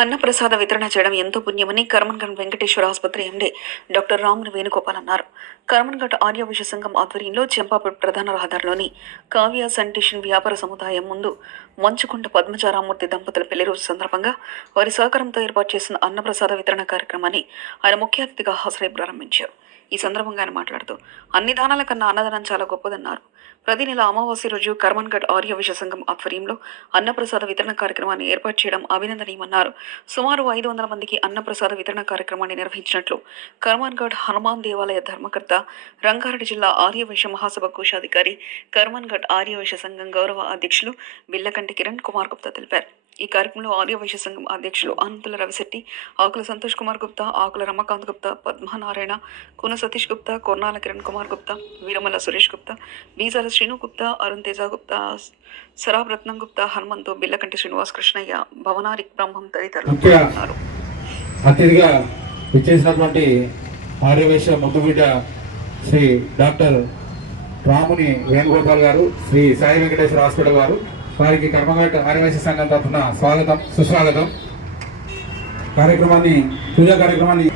అన్నప్రసాద వితరణ చేయడం ఎంతో పుణ్యమని కర్మన్ఘట్ వెంకటేశ్వర ఆసుపత్రి ఎండే డాక్టర్ రాములు వేణుగోపాల్ అన్నారు. కర్మన్ఘట్ ఆర్య విష సంఘం ఆధ్వర్యంలో చెంపాపేట్ ప్రధాన రహదారిలోని కావ్య శానిటేషన్ వ్యాపార సముదాయం ముందు మంచుకుంట పద్మచారామూర్తి దంపతుల పెళ్ళి రోజు సందర్భంగా వారి సహకారంతో ఏర్పాటు చేసిన అన్నప్రసాద వితరణ కార్యక్రమాన్ని ఆయన ముఖ్య అతిథిగా హాజరై ప్రారంభించారు. ఈ సందర్భంగా ఆయన మాట్లాడుతూ అన్ని దానాల కన్నా అన్నదానం చాలా గొప్పదన్నారు. ప్రతి నెల అమావాస్య రోజు కర్మన్ఘట్ ఆర్య విష సంఘం ఆధ్వర్యంలో అన్నప్రసాద వితరణ కార్యక్రమాన్ని ఏర్పాటు చేయడం అభినందనీయమన్నారు. సుమారు ఐదు వందల మందికి అన్నప్రసాద వితరణ కార్యక్రమాన్ని నిర్వహించినట్లు కర్మన్ఘట్ హనుమాన్ దేవాలయ ధర్మకర్త రంగారెడ్డి జిల్లా ఆర్యవైశ్య మహాసభ కోశాధికారి ఆర్య ఆర్యవైశ్య సంఘం గౌరవ అధ్యక్షులు బిల్లకంటి కిరణ్ కుమార్ గుప్తా తెలిపారు. ఈ కార్యక్రమంలో ఆర్యవైశ్య సంఘం అధ్యక్షులు అనంతుల రవిశెట్టి ఆకుల సంతోష్ కుమార్ గుప్తా ఆకుల రమకాంత్ గుప్తా పద్మనారాయణ కున సతీష్ గుప్తా కొర్నాల కిరణ్ కుమార్ గుప్తా వీరమల్ల సురేష్ గుప్తా బీజాల శ్రీను గుప్తా అరుణ్ తేజ గుప్తా సరాబ్ రత్నం గుప్తా హనుమంతు బిల్లకంటి శ్రీనివాస్ కృష్ణయ్య భవనారి బ్రహ్మం తదితరులు అతిథిగా విచ్చేసినటువంటి ముద్దుబిడ్డ శ్రీ డాక్టర్ రాముని వేణుగోపాల్ గారు శ్రీ సాయి వెంకటేశ్వర హాస్పిటల్ వారు వారికి కర్మఘట్ ఆర్యవేశ సంఘం తరఫున స్వాగతం సుస్వాగతం. కార్యక్రమాన్ని పూజా కార్యక్రమాన్ని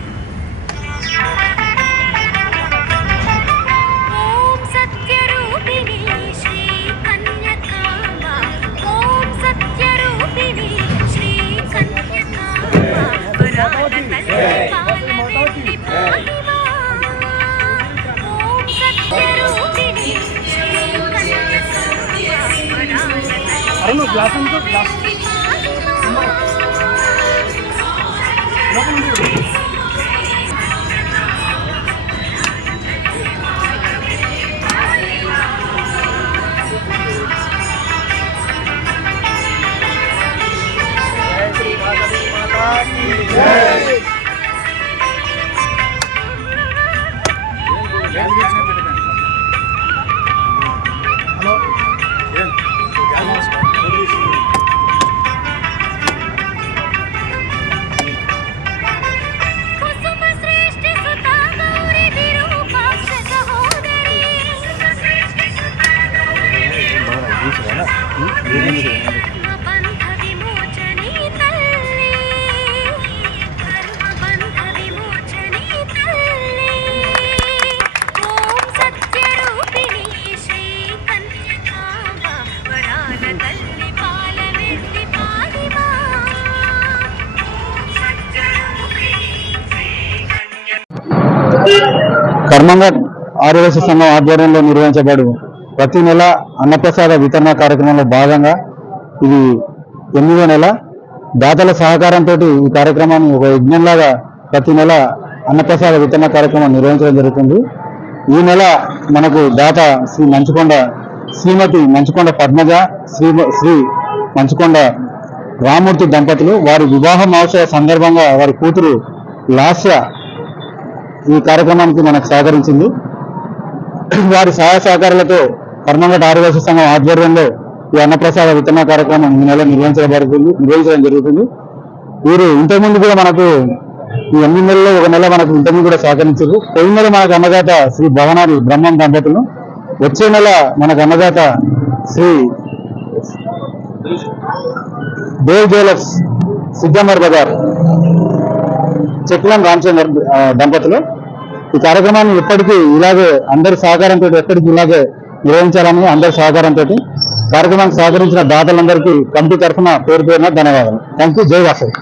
Nothing to do. కర్మంగా ఆరోగ్య సంఘం ఆధ్వర్యంలో నిర్వహించబడు ప్రతి నెల అన్నప్రసాద వితరణ కార్యక్రమంలో భాగంగా ఇది ఎనిమిదో నెల. దాతల సహకారంతో ఈ కార్యక్రమాన్ని ఒక యజ్ఞంలాగా ప్రతి నెల అన్నప్రసాద వితరణ కార్యక్రమం నిర్వహించడం జరుగుతుంది. ఈ నెల మనకు దాత శ్రీ మంచుకొండ శ్రీమతి మంచుకొండ పద్మజ శ్రీ శ్రీ మంచుకొండ రామూర్తి దంపతులు వారి వివాహ మహోత్సవ సందర్భంగా వారి కూతురు లాస్య ఈ కార్యక్రమానికి మనకు సహకరించింది. వారి సహాయ సహకారాలతో కర్మంగట ఆదివాసీ సంఘం ఆధ్వర్యంలో ఈ అన్నప్రసాద వితరణ కార్యక్రమం ఈ నెల నిర్వహించబడుతుంది నిర్వహించడం జరుగుతుంది. వీరు ఇంతకుముందు కూడా మనకు ఈ ఎనిమిది నెలలో ఒక నెల మనకు ఇంతకుముందు కూడా సహకరించారు. పోయిన నెల మనకు అన్నదాత శ్రీ భవనాలు బ్రహ్మం దంపతులు వచ్చే నెల మనకు అన్నదాత శ్రీ దేవ్ జ్యువెలర్స్ సిద్ధమర్ బజార్ చెక్లం రామచంద్ర దంపతులు ఈ కార్యక్రమాన్ని ఎప్పటికీ ఇలాగే అందరి సహకారంతో ఎప్పటికీ ఇలాగే నిర్వహించాలని అందరి సహకారంతో కార్యక్రమానికి సహకరించిన దాతలందరికీ కమిటీ తరఫున పేరు పేరున ధన్యవాదాలు. థ్యాంక్ యూ జై వాసవి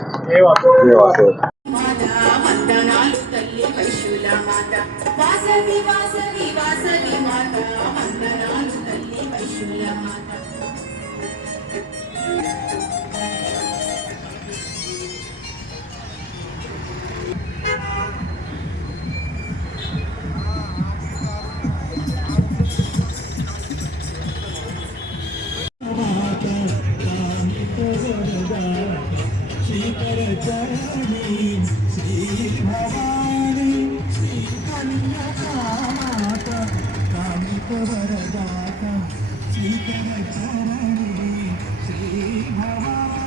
శ్రీ భవ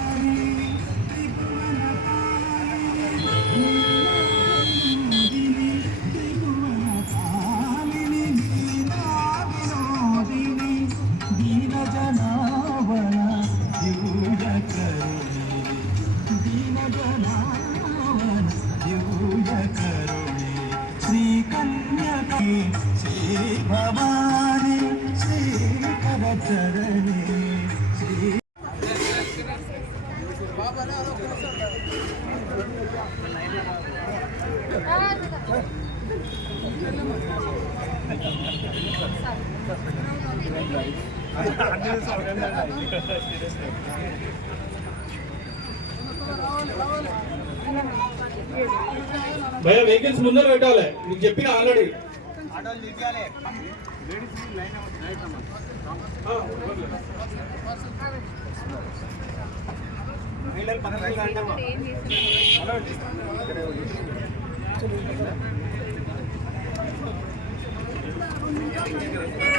భయ వెహికల్స్ ముందర పెట్టాలి. మీకు చెప్పిన ఆల్రెడీ కర్మబంధ Thank you.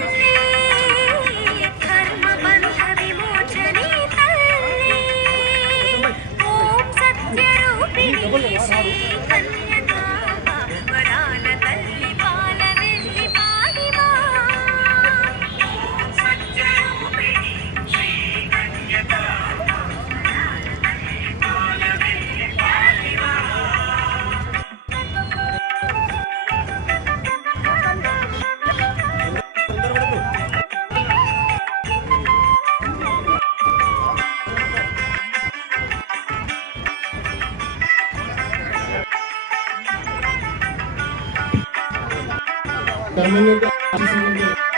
కర్మంగా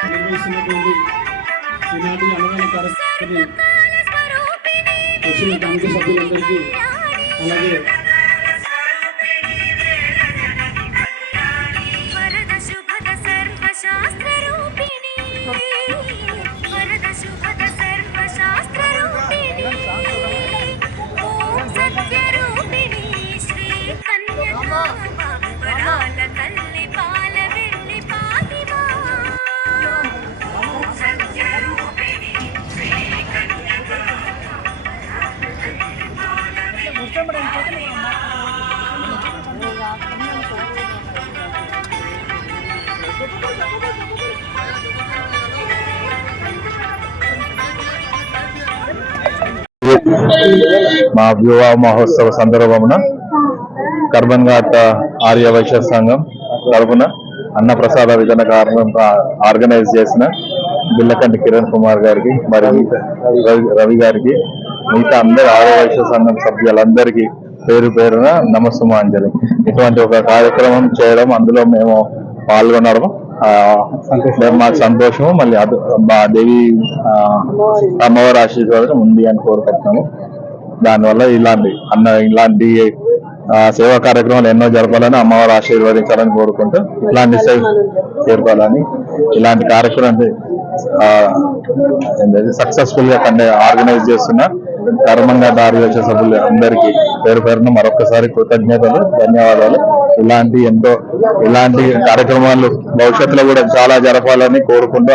నిర్వహిస్తున్నటువంటి ఈనాటి అన్నదాన కార్యక్రమాన్ని వచ్చిన కమిటీ సభ్యులందరికీ అలాగే మా వివాహ మహోత్సవ సందర్భమున కర్బన్ ఘాట్ ఆర్య వైశ్య సంఘం తరపున అన్నప్రసాద విజన కార్యక్రమం ఆర్గనైజ్ చేసిన బిల్లకంటి కిరణ్ కుమార్ గారికి మరియు రవి- రవి గారికి మిగతా అందరి ఆర్య వైశ్య సంఘం సభ్యులందరికీ పేరు పేరున నమస్సుమాంజలి. ఇటువంటి ఒక కార్యక్రమం చేయడం అందులో మేము పాల్గొనడం మాకు సంతోషము. మళ్ళీ అదు మా దేవి అమ్మవారి ఆశీర్వాదం ఉంది అని కోరుకుంటున్నాము. దానివల్ల ఇలాంటి అన్న ఇలాంటి సేవా కార్యక్రమాలు ఎన్నో జరపాలని అమ్మవారు ఆశీర్వదించాలని కోరుకుంటూ ఇలాంటి సేవ జరపాలని ఇలాంటి కార్యక్రమం సక్సెస్ఫుల్గా కండే ఆర్గనైజ్ చేస్తున్న కర్మంగా ఆర్గనైజ్ సభ్యులు అందరికీ పేరు పేరున మరొకసారి కృతజ్ఞతలు ధన్యవాదాలు. ఇలాంటి ఎంతో ఇలాంటి కార్యక్రమాలు భవిష్యత్తులో కూడా చాలా జరపాలని కోరుకుంటూ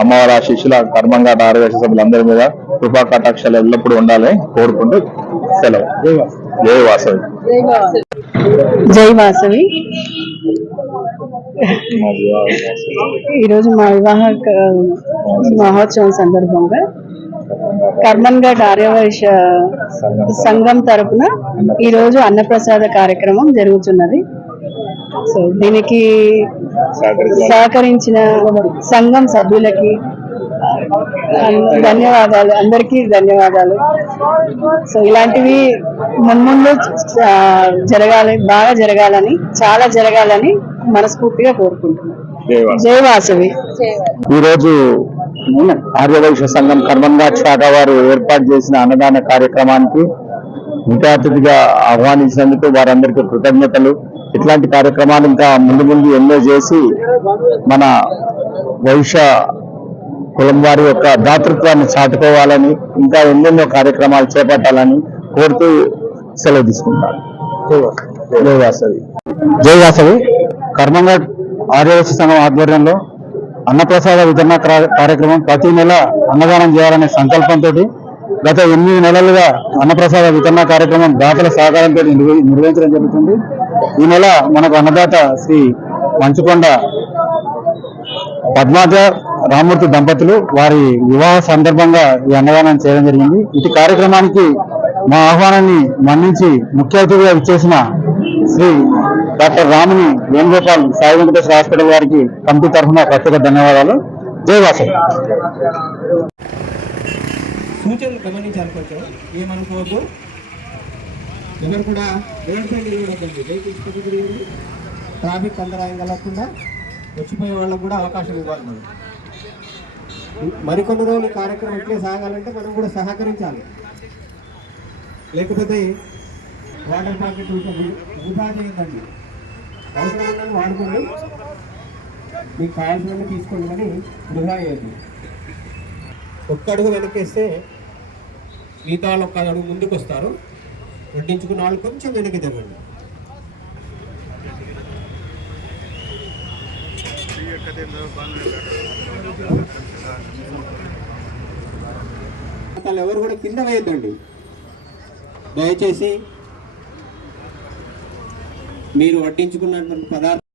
అమ్మవారి ఆశీస్సులు ఆ కర్మంగా ఆర్గనైజ్ సభ్యులందరి మీద కృపా కటాక్షాలు ఎల్లప్పుడూ ఉండాలని కోరుకుంటూ సెలవు. జై వాసవి. జై వాసవి. ఈరోజు మా వివాహ మహోత్సవం సందర్భంగా కర్మన్ ఘాట్ ఆర్యవైశ్య సంఘం తరపున ఈరోజు అన్నప్రసాద కార్యక్రమం జరుగుతున్నది. సో దీనికి సహకరించిన సంఘం సభ్యులకి ధన్యవాదాలు అందరికీ ధన్యవాదాలు. సో ఇలాంటివి మున్ముందు ఆ, జరగాలి బాగా జరగాలని చాలా జరగాలని మనస్ఫూర్తిగా కోరుకుంటున్నాను జై వాసవి. ఈ రోజు ఆర్యవైశ్య సంఘం కర్మన్ఘాట్ శాఖ వారు ఏర్పాటు చేసిన అన్నదాన కార్యక్రమానికి ముఖ్య అతిథిగా ఆహ్వానించినందుకు వారందరికీ కృతజ్ఞతలు. ఇట్లాంటి కార్యక్రమాలు ఇంకా ముందు ముందు ఎన్నో చేసి మన వైశ్య కులం వారి యొక్క దాతృత్వాన్ని చాటుకోవాలని ఇంకా ఎన్నెన్నో కార్యక్రమాలు చేపట్టాలని కోరుతూ సెలవు తీసుకుంటాను. జై వాసవి. జై వాసవి. ఆర్యవైశ్య సంఘం ఆధ్వర్యంలో అన్నప్రసాద వితరణ కార్యక్రమం ప్రతి నెల అన్నదానం చేయాలనే సంకల్పంతో గత ఎనిమిది నెలలుగా అన్నప్రసాద వితరణ కార్యక్రమం దాతల సహకారంతో నిర్వహించడం జరుగుతుంది. ఈ నెల మనకు అన్నదాత శ్రీ మంచుకొండ పద్మాజ రామూర్తి దంపతులు వారి వివాహ సందర్భంగా ఈ అన్నదానం చేయడం జరిగింది. ఇటు కార్యక్రమానికి మా ఆహ్వానాన్ని మన్నించి ముఖ్య అతిథిగా ఇచ్చేసిన శ్రీ డాక్టర్ రాముని వేణుగోపాల్ సాయి వెంకటేశ్వర హాస్పిటల్ వారికి కమిటీ తరఫున ప్రత్యేక ధన్యవాదాలు. జయవాస సూచనలు గమనించాలి కొంచెం ఏమనుకోవద్దు. ఎవరు కూడా రోడ్ సైడ్ వెహికల్స్ ట్రాఫిక్ అంతరాయం కలగకుండా వచ్చిపోయే వాళ్ళకు కూడా అవకాశం ఇవ్వాలి మనం. మరికొన్ని రోజులు కార్యక్రమం ఇట్లే సాగాలంటే మనం కూడా సహకరించాలి. లేకపోతే వాటర్ ప్యాకెట్ వృధా చేయదండి అవసరం ఉన్నది వాడుకోండి. మీకు కావాల్సినవి తీసుకోండి కానీ వృధా చేయద్దు. ఒక్క అడుగు వెనకేస్తే మిగతా వాళ్ళు ఒక్క అడుగు ముందుకు వస్తారు. వడ్డించుకున్న వాళ్ళు కొంచెం వెనక్కి తిరగండి వాళ్ళు ఎవరు కూడా కింద వేయద్దండి. దయచేసి మీరు వడ్డించుకున్నటువంటి పదార్థాలు